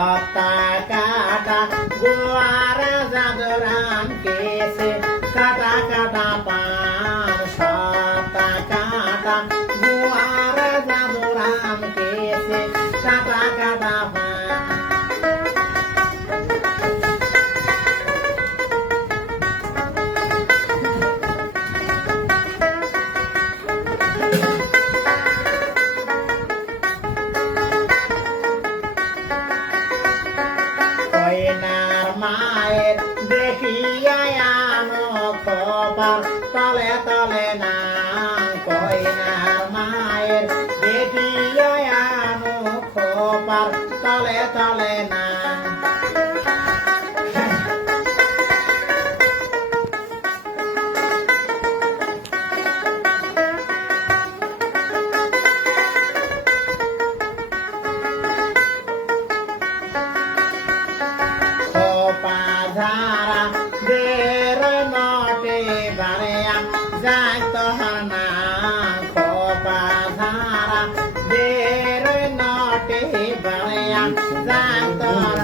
সপ্তাহ কাটা গোয়ারা যাদরামকে মায়ের দেখিয়ে যায় তোহার না কপাধারা দের নটে বাড়িয়া যায় তোহার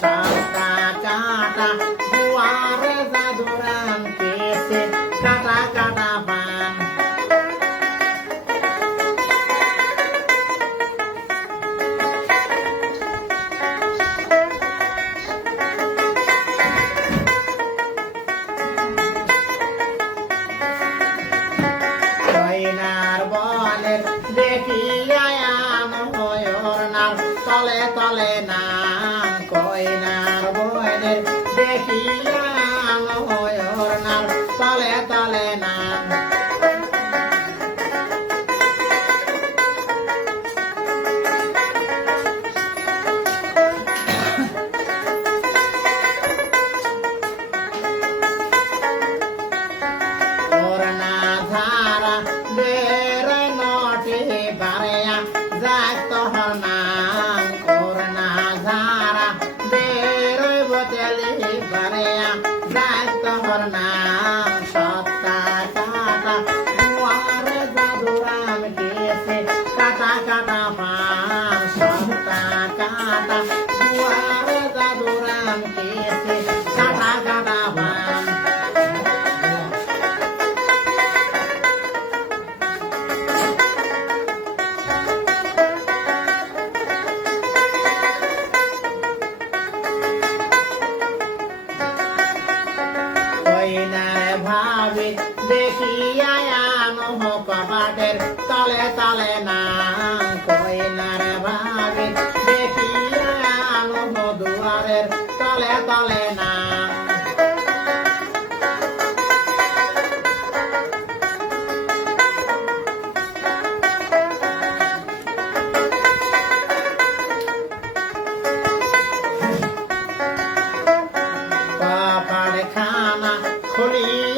সাদা চাটা পাটের তালে তালে না কইনার ভাবি দেখিয়া আলো মধুয়ারের তালে তালে না। খানা খুলি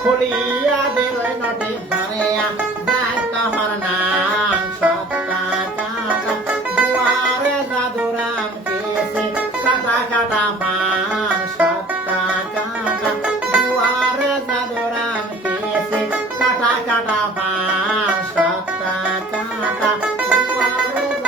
খুলিয়া দেবে নটি ভারেয়া যাই তাহার নাম সত্তা কাটা দুয়ারে দাদুরাম কেসে কাটা কাটা মান সত্তা কাটা দুয়ারে দাদুরাম কেসে কাটা কাটা মান সত্তা কাটা দুয়ারে